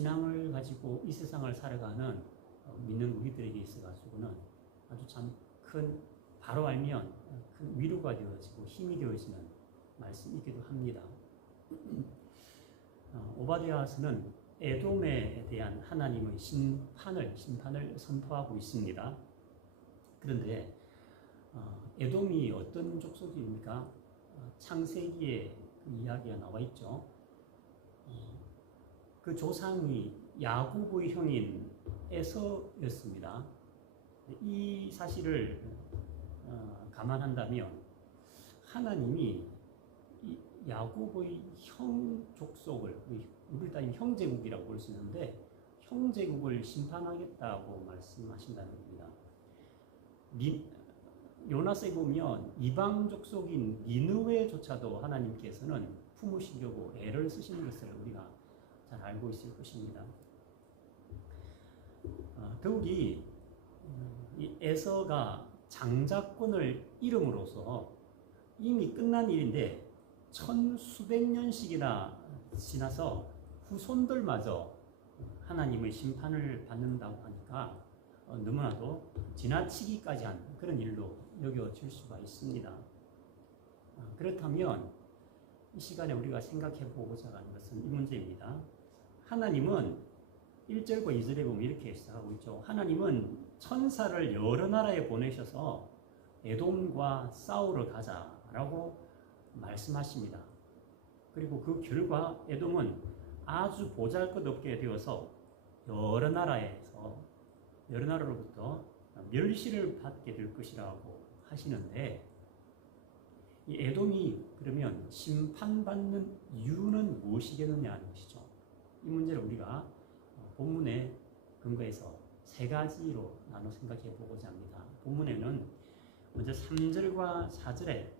신앙을 가지고 이 세상을 살아가는 믿는 우리들에게 있어가지고는 아주 참 큰, 바로 알면 큰 위로가 되어지고 힘이 되어지는 말씀이기도 합니다. 오바댜서는 에돔에 대한 하나님의 심판을 선포하고 있습니다. 그런데 에돔이 어떤 족속입니까? 창세기에 그 이야기가 나와 있죠. 그 조상이 야곱의 형인 에서였습니다. 이 사실을 감안한다면 하나님이 이 야곱의 형 족속을, 우리 따지면 형제국이라고 볼 수 있는데 형제국을 심판하겠다고 말씀하신다는 겁니다. 요나서에 보면 이방 족속인 니느웨조차도 하나님께서는 품으시려고 애를 쓰시는 것을 우리가 잘 알고 있을 것입니다. 더욱이 이 에서가 장자권을 잃음으로써 이미 끝난 일인데 천수백 년씩이나 지나서 후손들마저 하나님의 심판을 받는다고 하니까 너무나도 지나치기까지 한 그런 일로 여겨질 수가 있습니다. 그렇다면 이 시간에 우리가 생각해 보고자 하는 것은 이 문제입니다. 하나님은 1절과 2절에 보면 이렇게 시작하고 있죠. 하나님은 천사를 여러 나라에 보내셔서 에돔과 싸우러 가자라고 말씀하십니다. 그리고 그 결과 에돔은 아주 보잘것없게 되어서 여러 나라로부터 멸시를 받게 될 것이라고 하시는데, 이 에돔이 그러면 심판받는 이유는 무엇이겠느냐 하는 것이죠. 이 문제를 우리가 본문에 근거해서 세 가지로 나눠 생각해 보고자 합니다. 본문에는 먼저 3절과 4절에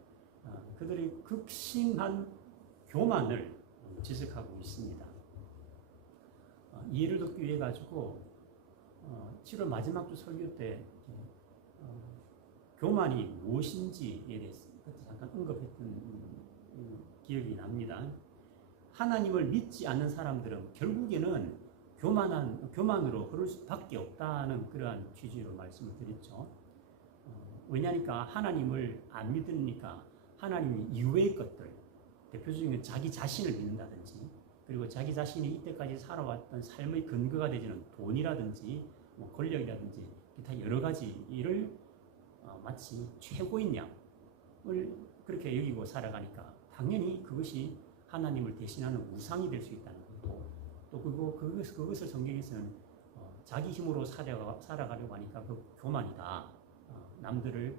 그들의 극심한 교만을 지적하고 있습니다. 이해를 돕기 위해 가지고 7월 마지막 주 설교 때 교만이 무엇인지에 대해서 그때 잠깐 언급했던 기억이 납니다. 하나님을 믿지 않는 사람들은 결국에는 교만으로 흐를 수밖에 없다는 그러한 취지로 말씀을 드렸죠. 왜냐니까 하나님을 안 믿으니까 하나님 이외의 것들, 대표적인 자기 자신을 믿는다든지, 그리고 자기 자신이 이때까지 살아왔던 삶의 근거가 되지는 돈이라든지 권력이라든지 기타 여러 가지 일을 마치 최고인 양을 그렇게 여기고 살아가니까 당연히 그것이 하나님을 대신하는 우상이 될 수 있다는 거고, 또 그것을 성경에서는 자기 힘으로 살아가려고 하니까 그 교만이다. 남들을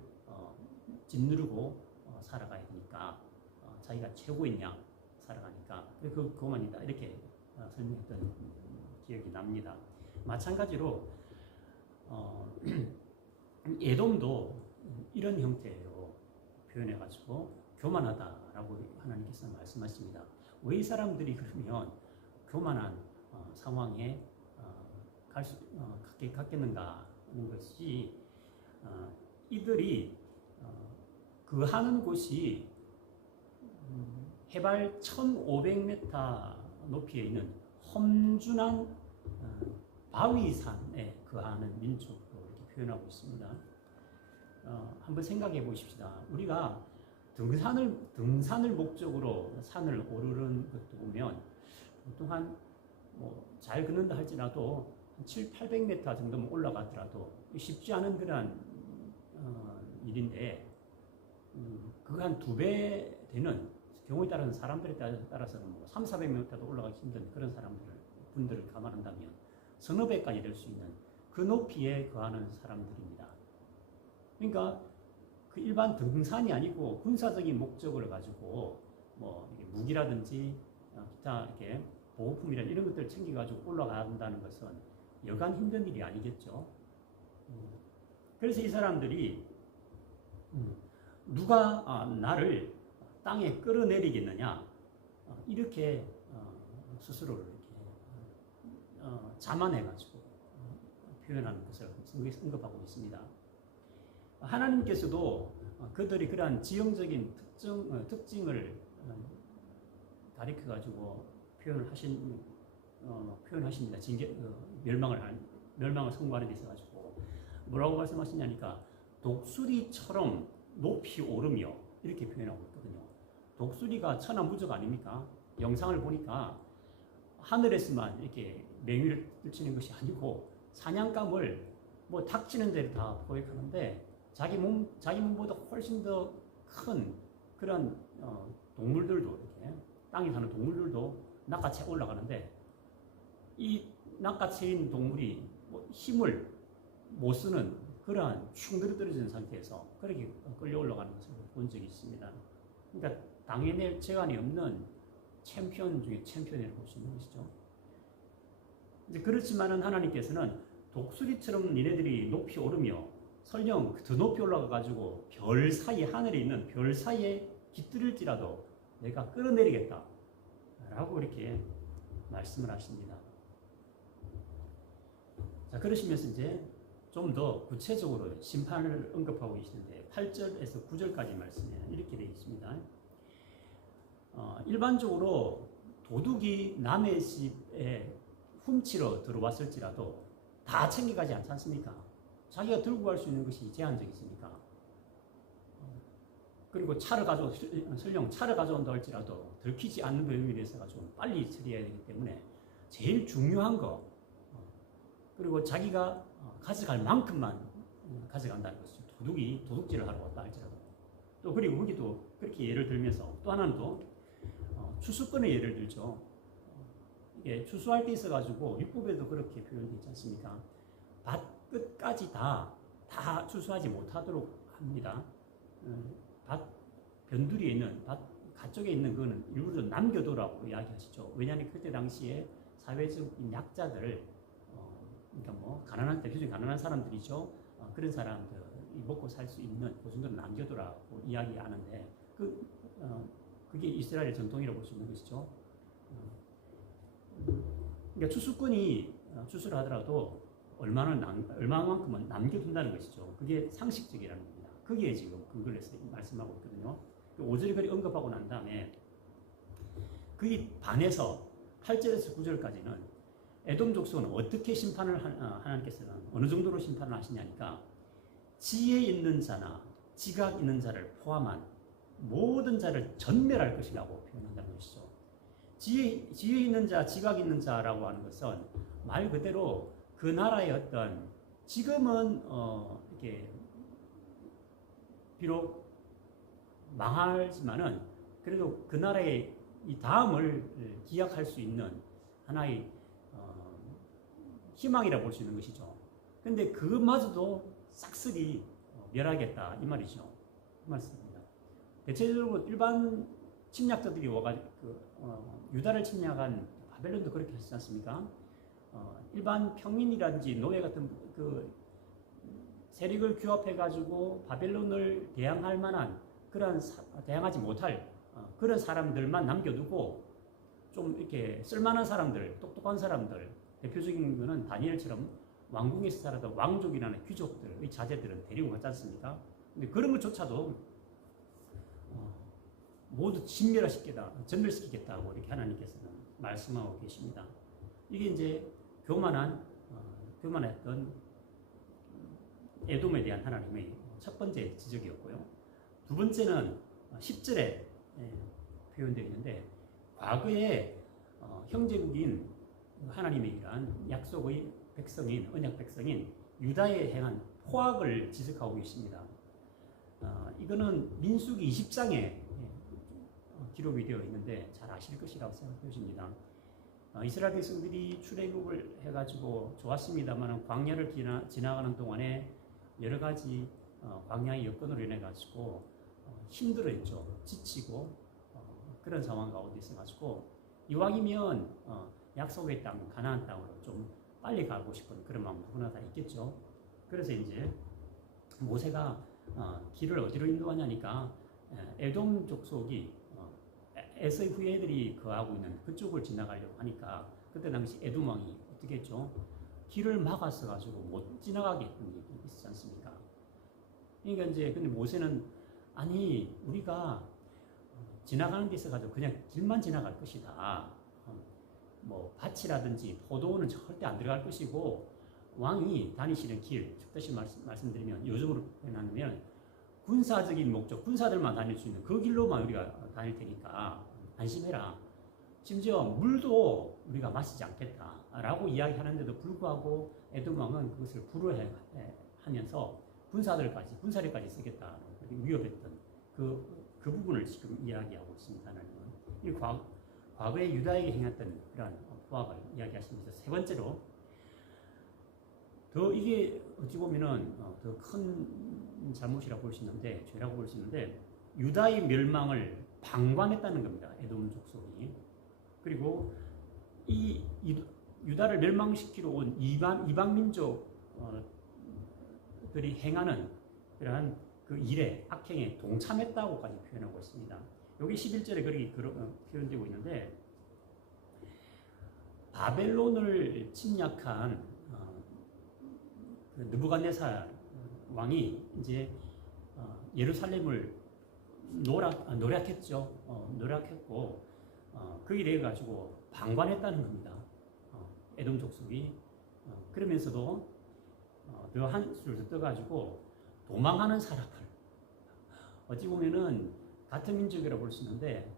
짓누르고 살아가야 되니까 자기가 최고인 양 살아가니까 그 교만이다. 이렇게 설명했던 기억이 납니다. 마찬가지로 에돔도 이런 형태로 표현해가지고 교만하다라고 하나님께서 말씀하십니다. 왜 이 사람들이 그러면 교만한 상황에 갔겠는가 하는 것이, 이들이 그 하는 곳이 해발 1500m 높이에 있는 험준한 바위산에 거하는 민족으로 이렇게 표현하고 있습니다. 한번 생각해 보십시다. 우리가 등산을 목적으로 산을 오르는 것도 보면 보통 잘 걷는다 할지라도 한 700~800m 정도면 올라가더라도 쉽지 않은 그런 일인데, 그거 한 2배 되는 경우에 따라서는 사람들에 따라서는 300~400m도 올라가기 힘든 그런 분들을 감안한다면 서너 배까지 될 수 있는 그 높이에 거하는 사람들입니다. 그러니까 그 일반 등산이 아니고 군사적인 목적을 가지고 이렇게 무기라든지 기타 이렇게 보호품이나 이런 것들을 챙겨가지고 올라간다는 것은 여간 힘든 일이 아니겠죠. 그래서 이 사람들이 누가 나를 땅에 끌어내리겠느냐, 이렇게 스스로를 이렇게 자만해가지고 표현하는 것을 언급하고 있습니다. 하나님께서도 그들이 그러한 지형적인 특징을 가리켜가지고 표현을 하신 표현하십니다. 멸망을 선고하는 데 있어가지고 뭐라고 말씀하시냐니까 독수리처럼 높이 오르며 이렇게 표현하고 있거든요. 독수리가 천하무적 아닙니까? 영상을 보니까 하늘에서만 이렇게 맹위를 떨치는 것이 아니고 사냥감을 뭐 닥치는 데를 다 포획하는데 자기 몸보다 훨씬 더 큰 그런 동물들도 이렇게 땅에 사는 동물들도 낚아채 올라가는데 이 낚아채인 동물이 뭐 힘을 못 쓰는 그러한 충돌이 떨어지는 상태에서 그렇게 끌려 올라가는 것을 본 적이 있습니다. 그러니까 당연히 재간이 없는 챔피언 중에 챔피언이라고 볼 수 있는 것이죠. 이제 그렇지만은 하나님께서는 독수리처럼 니네들이 높이 오르며 설령 더 높이 올라가 가지고 별 사이 하늘에 있는 별 사이에 깃들일지라도 내가 끌어내리겠다 라고 이렇게 말씀을 하십니다. 자, 그러시면서 이제 좀 더 구체적으로 심판을 언급하고 계시는데 8절에서 9절까지 말씀에 이렇게 되어 있습니다. 일반적으로 도둑이 남의 집에 훔치러 들어왔을지라도 다 챙겨가지 않지 않습니까? 자기가 들고 갈 수 있는 것이 제한적이니까. 그리고 설령 차를 가져온다 할지라도 들키지 않는 범위에 대해서 좀 빨리 처리해야 되기 때문에 제일 중요한 거, 그리고 자기가 가져갈 만큼만 가져간다는 것이죠. 도둑이 도둑질을 하러 왔다 할지라도. 또 그리고 거기도 그렇게 예를 들면서 또 하나는 또 추수권의 예를 들죠. 이게 추수할 때 있어가지고 율법에도 그렇게 표현되어 있지 않습니까? 밭 끝까지 다 추수하지 못하도록 합니다. 밭 변두리에 있는 밭 가쪽에 있는 그거는 일부러 남겨두라고 이야기하시죠. 왜냐하면 그때 당시에 사회적인 약자들, 그러니까 뭐 대표적인 가난한 사람들이죠. 그런 사람들 먹고 살 수 있는 그 정도는 남겨두라고 이야기하는데 그게 이스라엘의 전통이라고 볼 수 있는 것이죠. 그러니까 추수꾼이 추수를 하더라도 얼마만큼은 남겨둔다는 것이죠. 그게 상식적이라는 겁니다. 거기에 지금 근거를 해서 말씀하고 있거든요. 5절에 그리 언급하고 난 다음에 그에 반해서 8절에서 9절까지는 에돔 족속은 어떻게 심판을 하나님께서는 어느 정도로 심판을 하시냐니까 지혜 있는 자나 지각 있는 자를 포함한 모든 자를 전멸할 것이라고 표현한다는 것이죠. 지혜 있는 자, 지각 있는 자라고 하는 것은 말 그대로 그 나라의 어떤 지금은 이렇게 비록 망하지만은 그래도 그 나라의 이 다음을 기약할 수 있는 하나의 희망이라고 볼 수 있는 것이죠. 근데 그마저도 싹쓸이 멸하겠다 이 말이죠. 그 말씀입니다. 대체적으로 일반 침략자들이 와가지고 유다를 침략한 바벨론도 그렇게 했지 않습니까? 일반 평민이라든지 노예 같은 그 세력을 규합해가지고 바벨론을 대항할 만한 대항하지 못할 그런 사람들만 남겨두고 좀 이렇게 쓸만한 사람들, 똑똑한 사람들, 대표적인 거는 다니엘처럼 왕궁에서 살았던 왕족이라는 귀족들의 자제들은 데리고 갔지 않습니까? 근데 그런 것조차도 모두 전멸시키겠다고 이렇게 하나님께서는 말씀하고 계십니다. 이게 이제 교만했던 에돔에 대한 하나님의 첫 번째 지적이었고요. 두 번째는 10절에 표현되어 있는데 과거에 형제국인 하나님의 일한 약속의 백성인 언약 백성인 유다에 행한 포악을 지적하고 있습니다. 이거는 민수기 20장에 기록이 되어 있는데 잘 아실 것이라고 생각되십니다. 이스라엘 백성들이 출애굽을 해가지고 좋았습니다만 광야를 지나가는 동안에 여러 가지 광야의 여건으로 인해 가지고 힘들어했죠. 지치고 그런 상황 가운데 있어가지고 이왕이면 약속의 땅 가나안 땅으로 좀 빨리 가고 싶은 그런 마음 누구나 다 있겠죠. 그래서 이제 모세가 길을 어디로 인도하냐니까 에돔 족속이 에서의 후예들이 거하고 있는 그쪽을 지나가려고 하니까 그때 당시 에돔 왕이 어떻게 했죠? 길을 막았어 가지고 못 지나가게 했던 일이 있지 않습니까? 그러니까 이제 근데 모세는 아니 우리가 지나가는 데 있어 가지고 그냥 길만 지나갈 것이다. 뭐 밭이라든지 포도원은 절대 안 들어갈 것이고 왕이 다니시는 길, 다시 말씀드리면 요즘으로 표현하면 군사적인 목적, 군사들만 다닐 수 있는 그 길로만 우리가 다닐 테니까 안심해라. 심지어 물도 우리가 마시지 않겠다라고 이야기하는데도 불구하고 에돔 왕은 그것을 불허하면서 군사력까지 쓰겠다는 위협했던 그 부분을 지금 이야기하고 있습니다. 하나님은 이 과거에 유다에게 행했던 그런 포악을 이야기하시면서 세 번째로 더 이게 어찌 보면은 더 큰 잘못이라고 볼 수 있는데 죄라고 볼 수 있는데 유다의 멸망을 방관했다는 겁니다. 에돔 족속이. 그리고 이 유다를 멸망시키러 온 이방 민족들이 행하는 그러한 그 일에 악행에 동참했다고까지 표현하고 있습니다. 여기 11절에 그렇게 표현되고 있는데 바벨론을 침략한 그 느부갓네살 왕이 이제 예루살렘을 노략했죠. 노략했고 거기에 대해 가지고 방관했다는 겁니다. 에돔 족속이 그러면서도 더 한수를 더 떠가지고 도망하는 사람을 어찌 보면은 같은 민족이라고 볼 수 있는데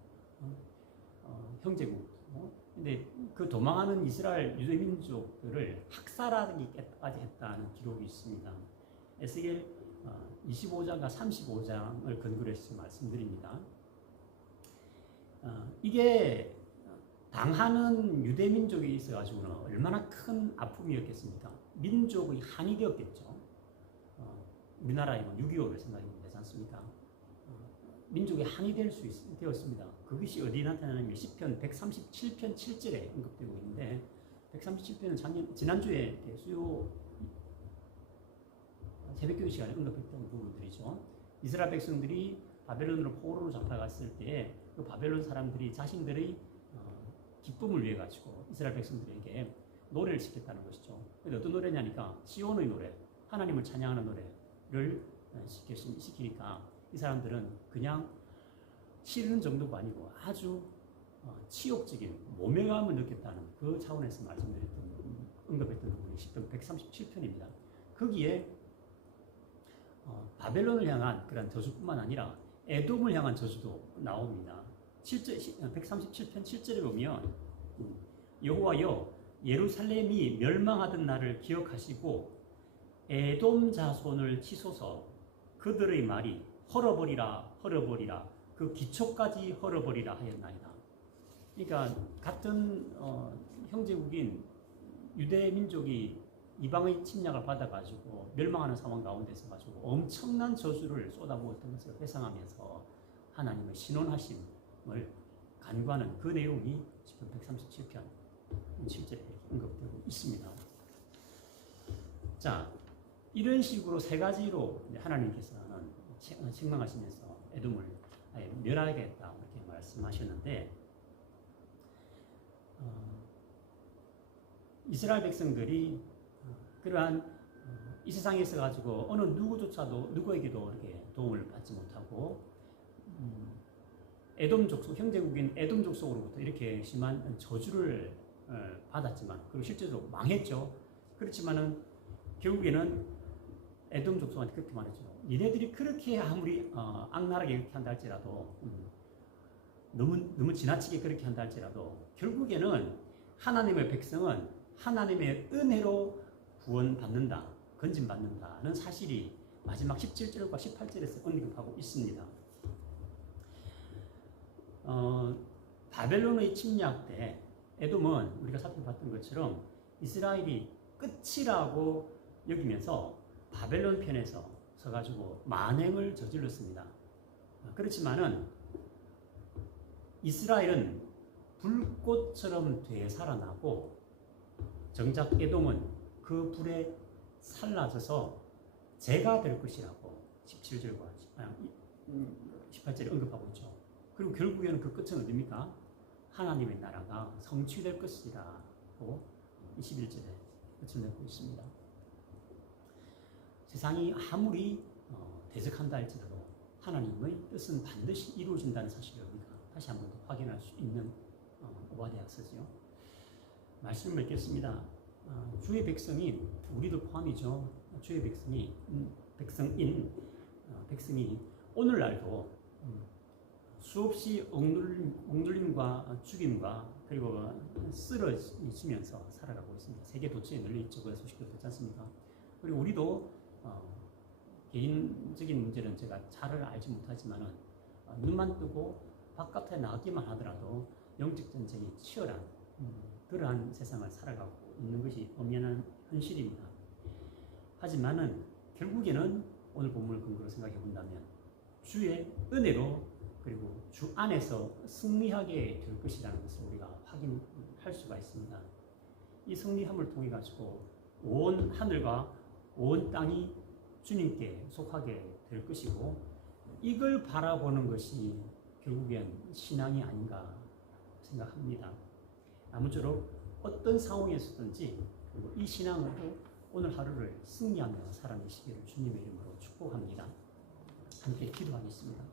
형제국. 근데 그 도망하는 이스라엘 유대 민족들을 학살하기까지 했다는 기록이 있습니다. 에스겔 25장과 35장을 근거로 해서 말씀드립니다. 이게 당하는 유대 민족에 있어가지고는 얼마나 큰 아픔이었겠습니까? 민족의 한이 되었겠죠. 우리나라에 6.25를 생각해 보면 되지 않습니까? 민족의 한이 되었습니다. 그것이 어디에 나타나냐면 시편 137편 7절에 언급되고 있는데 137편은 지난주에 수요 새벽기도 시간에 언급했던 부분들이죠. 이스라엘 백성들이 바벨론으로 포로로 잡혀갔을 때 그 바벨론 사람들이 자신들의 기쁨을 위해 가지고 이스라엘 백성들에게 노래를 시켰다는 것이죠. 근데 어떤 노래냐니까 시온의 노래, 하나님을 찬양하는 노래를 시키니까 이 사람들은 그냥 싫은 정도가 아니고 아주 치욕적인 모멸감을 느꼈다는 그 차원에서 언급했던 부분이 시편 137편입니다. 거기에 바벨론을 향한 그런 저주뿐만 아니라 에돔을 향한 저주도 나옵니다. 137편 7절에 보면 여호와여 예루살렘이 멸망하던 날을 기억하시고 에돔 자손을 치소서 그들의 말이 헐어버리라 그 기초까지 헐어버리라 하였나이다. 그러니까 같은 형제국인 유대 민족이 이방의 침략을 받아가지고 멸망하는 상황 가운데서 가지고 엄청난 저주를 쏟아부었던 것을 회상하면서 하나님의 신원하심을 간구하는 그 내용이 시편 137편 7절에 언급되고 있습니다. 자, 이런 식으로 세 가지로 하나님께서는 책망하시면서 에돔을 아예 멸하겠다 이렇게 말씀하셨는데 이스라엘 백성들이 그러한 이 세상에 있어 가지고 어느 누구에게도 이렇게 도움을 받지 못하고 에돔 족속 형제국인 에돔 족속으로부터 이렇게 심한 저주를 받았지만 그리고 실제로 망했죠. 그렇지만은 결국에는 에돔 족속한테 그렇게 말했죠. 니네들이 그렇게 아무리 악랄하게 그렇게 한다 할지라도 너무 지나치게 그렇게 한다 할지라도 결국에는 하나님의 백성은 하나님의 은혜로 구원받는다, 건진받는다는 사실이 마지막 17절과 18절에서 언급하고 있습니다. 바벨론의 침략 때 에돔은 우리가 살펴봤던 것처럼 이스라엘이 끝이라고 여기면서 바벨론 편에서 서가지고 만행을 저질렀습니다. 그렇지만은 이스라엘은 불꽃처럼 되살아나고 정작 에돔은 그 불에 살라져서 재가 될 것이라고 17절과 18절에 언급하고 있죠. 그리고 결국에는 그 끝은 어디입니까? 하나님의 나라가 성취될 것이라고 21절에 끝을 맺고 있습니다. 세상이 아무리 대적한다 할지라도 하나님의 뜻은 반드시 이루어진다는 사실을 우리가 다시 한번 더 확인할 수 있는 오바댜서지요. 말씀을 맺겠습니다. 주의 백성이 우리도 포함이죠. 주의 백성이 오늘날도 수없이 억눌림과 죽임과 그리고 쓰러지면서 살아가고 있습니다. 세계 도처에 널려있죠. 그 소식도 듣지 않습니까? 그리고 우리도 개인적인 문제는 제가 잘 알지 못하지만은 눈만 뜨고 바깥에 나가기만 하더라도 영적 전쟁이 치열한 그러한 세상을 살아가고 있는 것이 엄연한 현실입니다. 하지만은 결국에는 오늘 본문을 근거로 생각해 본다면 주의 은혜로 그리고 주 안에서 승리하게 될 것이라는 것을 우리가 확인할 수가 있습니다. 이 승리함을 통해 가지고 온 하늘과 온 땅이 주님께 속하게 될 것이고 이걸 바라보는 것이 결국엔 신앙이 아닌가 생각합니다. 아무쪼록 어떤 상황에서든지 그리고 이 신앙으로 오늘 하루를 승리하며 살아내시기를 주님의 이름으로 축복합니다. 함께 기도하겠습니다.